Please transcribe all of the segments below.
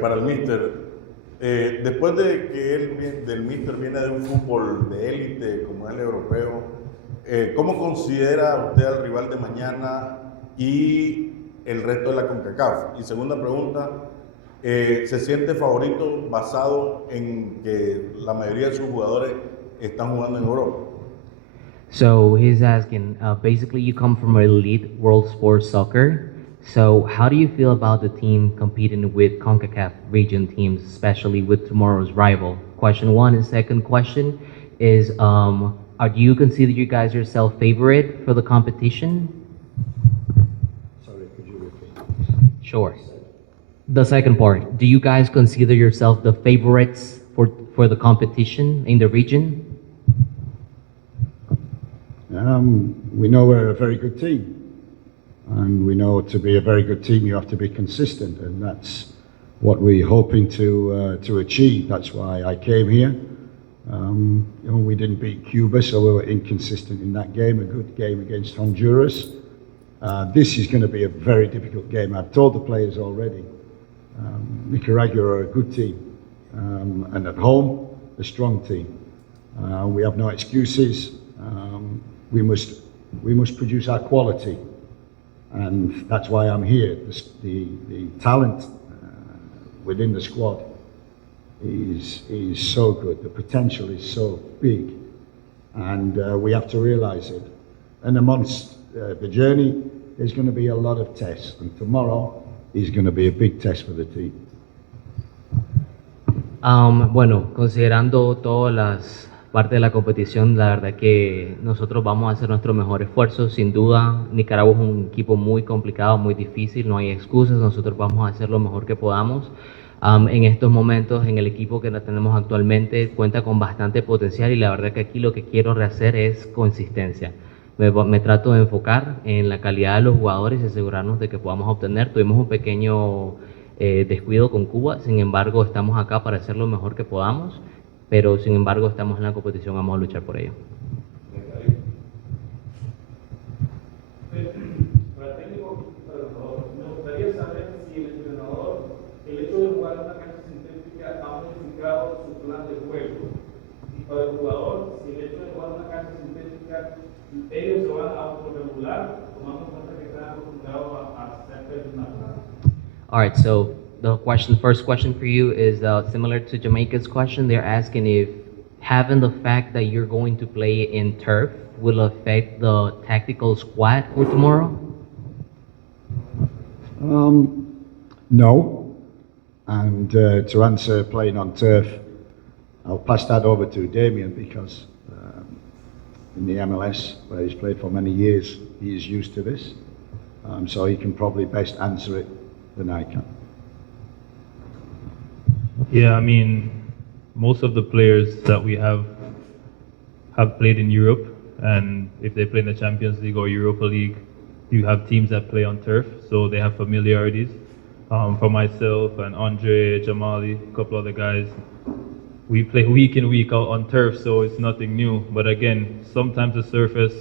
Para el Mister, después de que del Mister viene de un fútbol de élite como es el europeo, ¿cómo considera usted al rival de mañana y el resto de la CONCACAF? Y segunda pregunta, ¿se siente favorito basado en que la mayoría de sus jugadores están jugando en Europa? So he's asking, basically, you come from elite world sports soccer. So how do you feel about the team competing with CONCACAF region teams, especially with tomorrow's rival? Question one. And second question is, do you consider you guys yourself favorite for the competition? Sorry, could you repeat? Sure. The second part, do you guys consider yourself the favorites for the competition in the region? We know we're a very good team, and we know to be a very good team you have to be consistent, and that's what we're hoping to achieve. That's why I came here. We didn't beat Cuba, so we were inconsistent in that game. A good game against Honduras. This is going to be a very difficult game. I've told the players already. Nicaragua are a good team, and at home, a strong team. We have no excuses. We must produce our quality, and that's why I'm here. The talent within the squad is so good. The potential is so big, and we have to realise it. And amongst the journey, there's going to be a lot of tests, and tomorrow is going to be a big test for the team. Bueno, considerando todas las partes de la competición, la verdad que nosotros vamos a hacer nuestro mejor esfuerzo. Sin duda, Nicaragua es un equipo muy complicado, muy difícil, no hay excusas, nosotros vamos a hacer lo mejor que podamos. En estos momentos, en el equipo que tenemos actualmente, cuenta con bastante potencial y la verdad que aquí lo que quiero rehacer es consistencia. Me trato de enfocar en la calidad de los jugadores y asegurarnos de que podamos obtener. Tuvimos un pequeño descuido con Cuba, sin embargo estamos acá para hacer lo mejor que podamos, pero sin embargo estamos en la competición, vamos a luchar por ello. Para el técnico, para el jugador, me gustaría saber si el entrenador, el hecho de jugar en una cancha sintética ha modificado su plan de juego. Y para el jugador, si el hecho de jugar en una cancha sintética, ellos se van a autorregular, tomando en cuenta que están acostumbrados a ser natural. All right, so the first question for you is similar to Jamaica's question. They're asking if having the fact that you're going to play in turf will affect the tactical squad for tomorrow? No. And to answer playing on turf, I'll pass that over to Damien because in the MLS, where he's played for many years, he is used to this. So he can probably best answer it than I can. Yeah, I mean, most of the players that we have played in Europe, and if they play in the Champions League or Europa League, you have teams that play on turf, so they have familiarities. For myself and Andre, Jamali, a couple other guys, we play week in, week out on turf, so it's nothing new. But again, sometimes the surface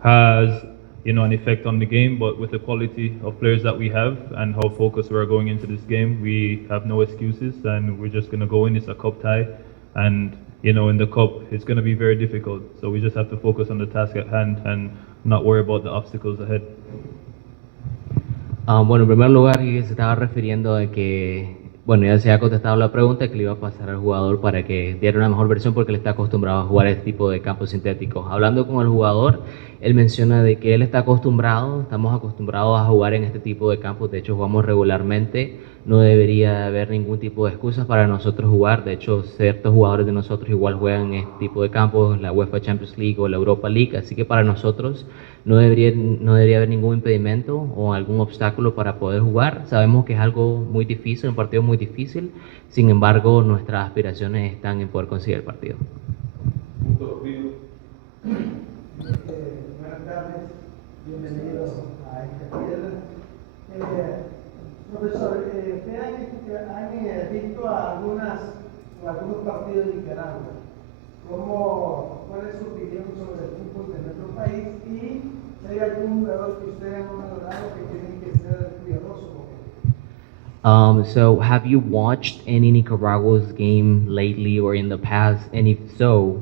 has an effect on the game, but with the quality of players that we have and how focused we are going into this game, we have no excuses and we're just going to go in. It's a cup tie, and in the cup it's going to be very difficult, so we just have to focus on the task at hand and not worry about the obstacles ahead. Bueno, en primer lugar, se estaba refiriendo a que, bueno, ya se ha contestado la pregunta, que le iba a pasar al jugador para que diera una mejor versión porque él está acostumbrado a jugar este tipo de campos sintéticos. Hablando con el jugador, él menciona de que él está acostumbrado, estamos acostumbrados a jugar en este tipo de campos, de hecho jugamos regularmente, no debería haber ningún tipo de excusas para nosotros jugar, de hecho ciertos jugadores de nosotros igual juegan en este tipo de campos, la UEFA Champions League o la Europa League, así que para nosotros no debería haber ningún impedimento o algún obstáculo para poder jugar. Sabemos que es algo muy difícil, un partido muy difícil, sin embargo nuestras aspiraciones están en poder conseguir el partido. Buenas tardes, bienvenidos a esta tierra. Profesor, ¿usted han visto algunos partidos de Nicaragua? ¿Cuál es su opinión sobre el fútbol de nuestro país? Y si hay algún jugador que ustedes han valorado que tienen que ser cuidadosos con él. So have you watched any Nicaragua's game lately or in the past? And if so,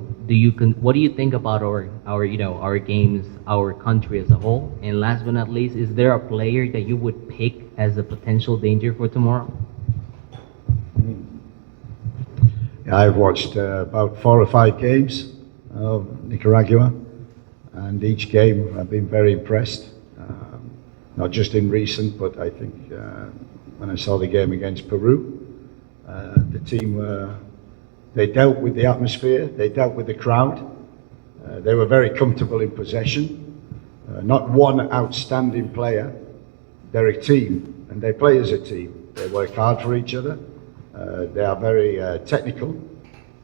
what do you think about our games, our country as a whole? And last but not least, is there a player that you would pick as a potential danger for tomorrow? I've watched about 4 or 5 games of Nicaragua, and each game I've been very impressed. Not just in recent, but I think when I saw the game against Peru, the team they dealt with the atmosphere, they dealt with the crowd. They were very comfortable in possession. Not one outstanding player. They're a team, and they play as a team. They work hard for each other. They are very technical,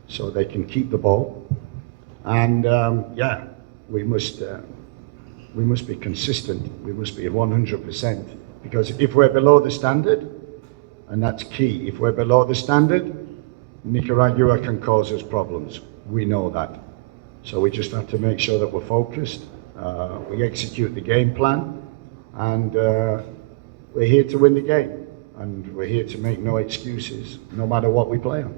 so they can keep the ball. And we must be consistent. We must be 100%, because if we're below the standard, and that's key, if we're below the standard, Nicaragua can cause us problems. We know that. So we just have to make sure that we're focused, we execute the game plan, and we're here to win the game. And we're here to make no excuses, no matter what we play on.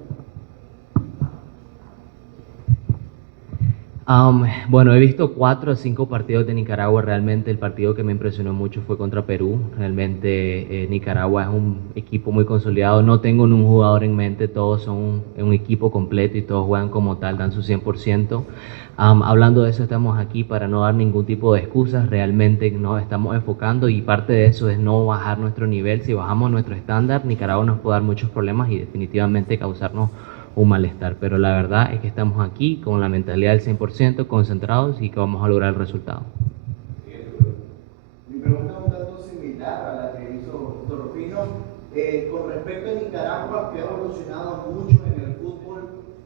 Bueno, he visto 4 o 5 partidos de Nicaragua. Realmente el partido que me impresionó mucho fue contra Perú. Realmente Nicaragua es un equipo muy consolidado. No tengo un jugador en mente, todos son un equipo completo y todos juegan como tal, dan su 100%. Hablando de eso, estamos aquí para no dar ningún tipo de excusas. Realmente nos estamos enfocando y parte de eso es no bajar nuestro nivel. Si bajamos nuestro estándar, Nicaragua nos puede dar muchos problemas y definitivamente causarnos un malestar, pero la verdad es que estamos aquí con la mentalidad del 100%, concentrados y que vamos a lograr el resultado. Mi pregunta es un tanto similar a la que hizo Torpino. Con respecto a Nicaragua, que ha evolucionado mucho en el fútbol,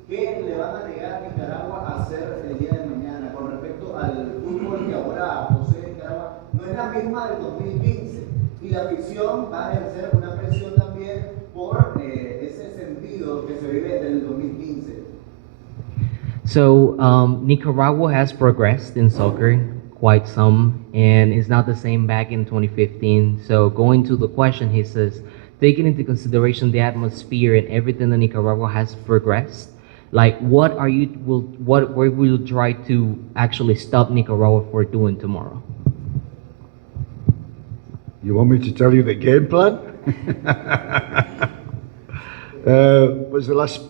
¿qué le van a negar a Nicaragua a hacer el día de mañana? Con respecto al fútbol que ahora posee Nicaragua, no es la misma del 2015 y la afición va a ejercer una presión también por ese sentido que se vive desde el 2015. So Nicaragua has progressed in soccer quite some, and it's not the same back in 2015. So going to the question, he says, taking into consideration the atmosphere and everything that Nicaragua has progressed, like what will you try to actually stop Nicaragua for doing tomorrow? You want me to tell you the game plan? Was the last,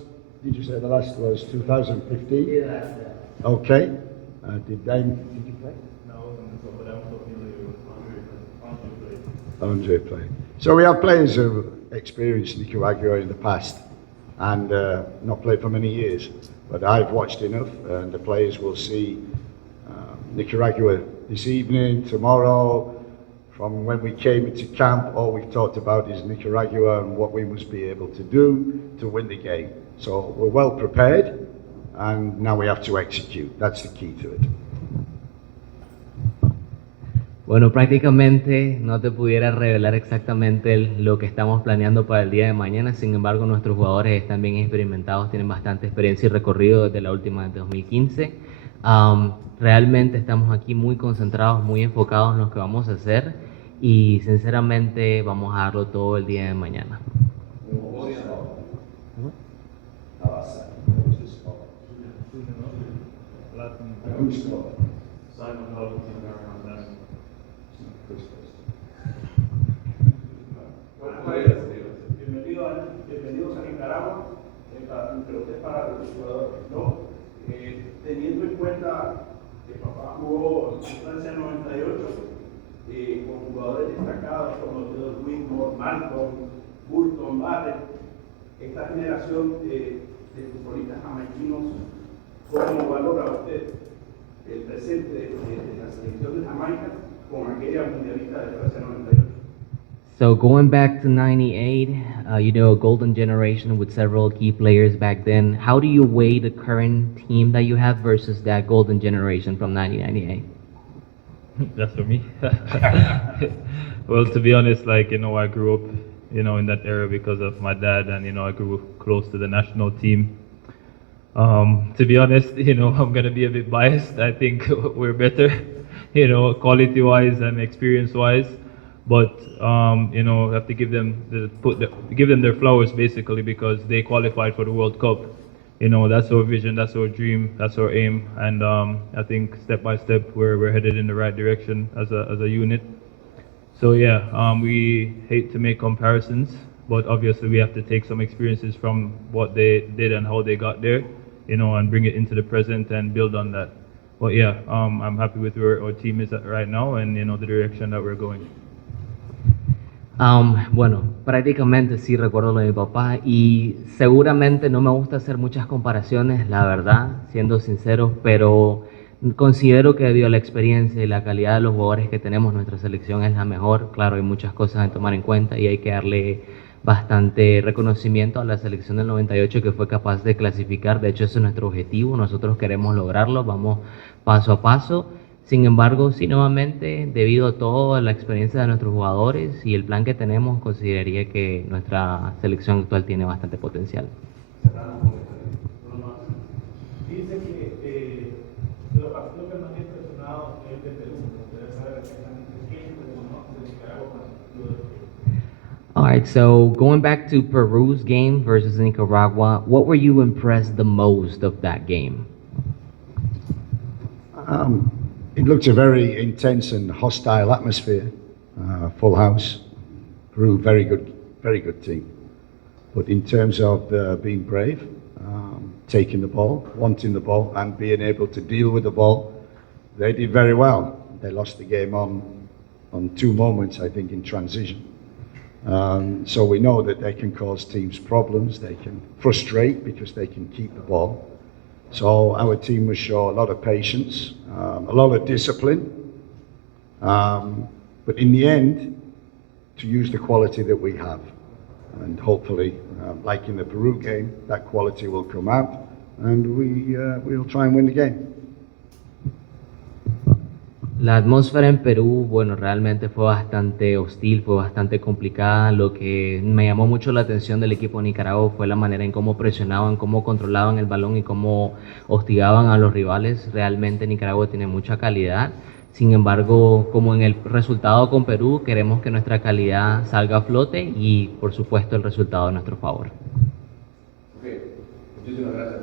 did you say the last was 2015? Yeah, that's it. Okay. Did you play? No, but I'm familiar with Andre played. So we have players who have experienced Nicaragua in the past and not played for many years. But I've watched enough, and the players will see Nicaragua this evening, tomorrow. From when we came into camp, all we've talked about is Nicaragua and what we must be able to do to win the game. So we're well prepared, and now we have to execute. That's the key to it. Bueno, prácticamente no te pudiera revelar exactamente lo que estamos planeando para el día de mañana. Sin embargo, nuestros jugadores están bien experimentados, tienen bastante experiencia y recorrido desde la última de 2015. Realmente estamos aquí muy concentrados, muy enfocados en lo que vamos a hacer y sinceramente vamos a darlo todo el día de mañana. Bienvenidos a Nicaragua, creo que es para el jugador, ¿no? Teniendo en cuenta que papá jugó en Francia 98 con jugadores destacados como Theodore Whitmore, Malcolm, Burton, Barrett, esta generación de futbolistas jamaiquinos, ¿cómo valora usted el presente de la selección de Jamaica con aquella mundialista de Francia 98? So going back to 98, a golden generation with several key players back then. How do you weigh the current team that you have versus that golden generation from 1998? That's for me. Well, to be honest, I grew up, in that era because of my dad, and I grew close to the national team. To be honest, I'm gonna be a bit biased. I think we're better, quality-wise and experience-wise. But you know, we have to give them give them their flowers basically because they qualified for the World Cup. You know, that's our vision, that's our dream, that's our aim, and I think step by step we're headed in the right direction as a unit. So yeah, we hate to make comparisons, but obviously we have to take some experiences from what they did and how they got there, you know, and bring it into the present and build on that. But yeah, I'm happy with where our team is at right now and you know the direction that we're going. Bueno, prácticamente sí recuerdo lo de mi papá y seguramente no me gusta hacer muchas comparaciones, la verdad, siendo sincero, pero considero que debido a la experiencia y la calidad de los jugadores que tenemos, nuestra selección es la mejor. Claro, hay muchas cosas a tomar en cuenta y hay que darle bastante reconocimiento a la selección del 98 que fue capaz de clasificar. De hecho, ese es nuestro objetivo, nosotros queremos lograrlo, vamos paso a paso. Sin embargo, sí, nuevamente, debido a toda la experiencia de nuestros jugadores y el plan que tenemos, consideraría que nuestra selección actual tiene bastante potencial. Dice que de los partidos que más me ha impresionado es el de Perú. Me gustaría saber exactamente qué impresionó de Nicaragua con el partido de Perú. All right, so going back to Peru's game versus Nicaragua, what were you impressed the most of that game? It looked a very intense and hostile atmosphere, full house. Peru, very good team. But in terms of being brave, taking the ball, wanting the ball, and being able to deal with the ball, they did very well. They lost the game on 2 moments, I think, in transition. So we know that they can cause teams problems. They can frustrate because they can keep the ball. So our team must show a lot of patience, a lot of discipline, but in the end, to use the quality that we have. And hopefully, like in the Peru game, that quality will come out and we'll try and win the game. La atmósfera en Perú, bueno, realmente fue bastante hostil, fue bastante complicada. Lo que me llamó mucho la atención del equipo de Nicaragua fue la manera en cómo presionaban, cómo controlaban el balón y cómo hostigaban a los rivales. Realmente Nicaragua tiene mucha calidad. Sin embargo, como en el resultado con Perú, queremos que nuestra calidad salga a flote y, por supuesto, el resultado a nuestro favor. Ok, muchísimas gracias.